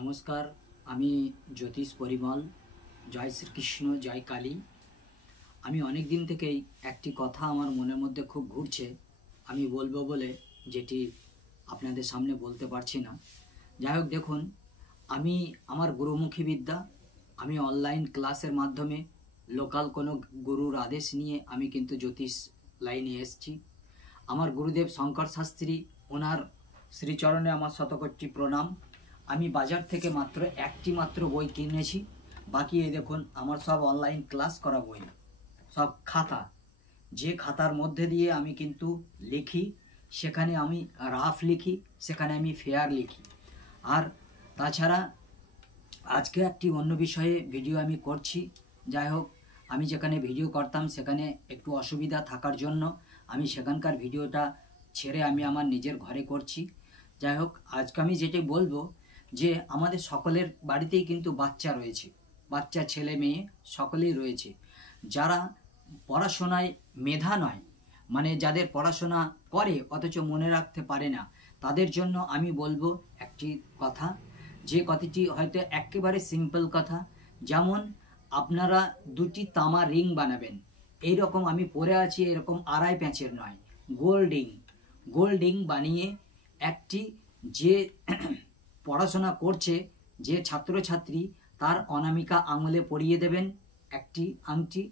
নমস্কার, আমি জ্যোতিষ পরিমল। জয় শ্রীকৃষ্ণ, জয় কালী। আমি অনেক দিন থেকেই একটি কথা আমার মনের মধ্যে খুব ঘুরছে, আমি বলবো বলে যেটি আপনাদের সামনে বলতে পারছি না। যাই হোক, দেখুন, আমি আমার গুরুমুখী বিদ্যা, আমি অনলাইন ক্লাসের মাধ্যমে লোকাল কোনো গুরুর আদেশ নিয়ে আমি কিন্তু জ্যোতিষ লাইনে এসেছি। আমার গুরুদেব শঙ্কর শাস্ত্রী, ওনার শ্রীচরণে আমার শতকোটি প্রণাম। আমি বাজার থেকে একটি মাত্র বই কিনেছি, বাকি এই দেখুন আমার সব অনলাইন ক্লাস করা বই, সব খাতা, যে খাতার মধ্যে দিয়ে আমি কিন্তু লিখি, সেখানে আমি রাফ লিখি, সেখানে আমি ফেয়ার লিখি। আর তাছাড়া আজকে একটি অন্য বিষয়ে ভিডিও আমি করছি। যাই হোক, আমি যেখানে ভিডিও করতাম সেখানে একটু অসুবিধা থাকার জন্য আমি সেখানকার ভিডিওটা ছেড়ে আমি আমার নিজের ঘরে করছি। যাই হোক, আজকে আমি যেটি বলবো যে আমাদের সকলের বাড়িতেই কিন্তু বাচ্চা রয়েছে, বাচ্চা ছেলে মেয়ে সকলেই রয়েছে, যারা পড়াশোনায় মেধা নয়, মানে যাদের পড়াশোনা করে অথচ মনে রাখতে পারে না, তাদের জন্য আমি বলবো একটি কথা, যে কথাটি হয়তো একেবারে সিম্পল কথা। যেমন আপনারা দুটি তামা রিং বানাবেন, এইরকম আমি পরে আছি, এরকম আড়াই প্যাঁচের নয়, গোল্ডিং বানিয়ে একটি যে পড়াশোনা করছে যে ছাত্রছাত্রী, তার অনামিকা আঙুলে পরিয়ে দেবেন একটি আংটি।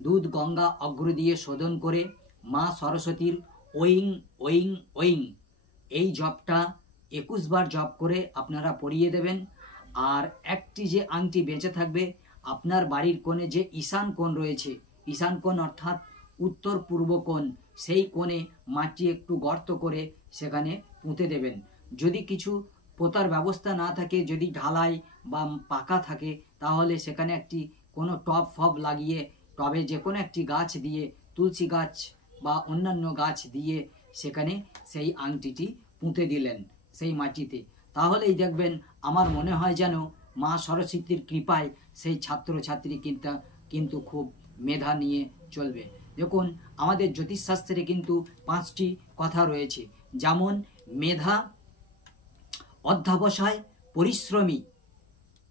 দুধ গঙ্গা অগ্র দিয়ে শোধন করে মা সরস্বতীর ওইং ওইং ওইং এই জপটা 21 বার জপ করে আপনারা পরিয়ে দেবেন। আর একটি যে আংটি বেঁচে থাকবে, আপনার বাড়ির কোণে যে ঈশান কোণ রয়েছে, ঈশান কোণ অর্থাৎ উত্তর পূর্ব কোণ, সেই কোণে মাটি একটু গর্ত করে সেখানে পুঁতে দেবেন। যদি কিছু পোতার ব্যবস্থা না থাকে, যদি ঢালাই বা পাকা থাকে, তাহলে সেখানে একটি কোনো টব ফব লাগিয়ে, টবে যে কোনো একটি গাছ দিয়ে, তুলসী গাছ বা অন্যান্য গাছ দিয়ে সেখানে সেই আংটিটি পুঁতে দিলেন সেই মাটিতে। তাহলেই দেখবেন, আমার মনে হয় যেন মা সরস্বতীর কৃপায় সেই ছাত্রছাত্রী কিন্তু খুব মেধা নিয়ে চলবে। দেখুন, আমাদের জ্যোতিষশাস্ত্রে কিন্তু 5টি কথা রয়েছে, যেমন মেধা, অধ্যবসায়, পরিশ্রমী,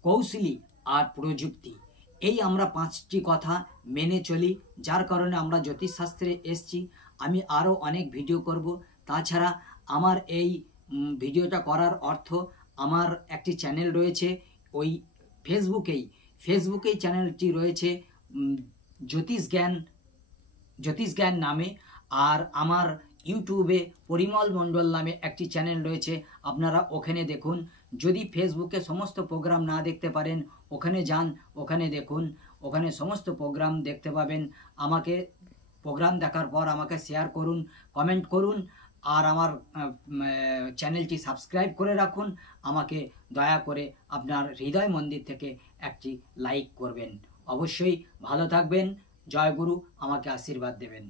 কৌশলী আর প্রযুক্তি। এই আমরা 5টি কথা মেনে চলি, যার কারণে আমরা জ্যোতিষশাস্ত্রে এসছি। আমি আরও অনেক ভিডিও করব। তাছাড়া আমার এই ভিডিওটা করার অর্থ, আমার একটি চ্যানেল রয়েছে ওই ফেসবুকেই চ্যানেলটি রয়েছে জ্যোতিষ জ্ঞান নামে। আর আমার ইউটিউবে পরিমল মণ্ডল নামে একটি চ্যানেল রয়েছে, আপনারা ওখানে দেখুন। যদি ফেসবুকে সমস্ত প্রোগ্রাম না দেখতে পারেন, ওখানে যান, ওখানে দেখুন, ওখানে সমস্ত প্রোগ্রাম দেখতে পাবেন। আমাকে প্রোগ্রাম দেখার পর আমাকে শেয়ার করুন, কমেন্ট করুন, আর আমার চ্যানেলটি সাবস্ক্রাইব করে রাখুন। আমাকে দয়া করে আপনার হৃদয় মন্দির থেকে একটি লাইক করবেন। অবশ্যই ভালো থাকবেন। জয় গুরু, আমাকে আশীর্বাদ দেবেন।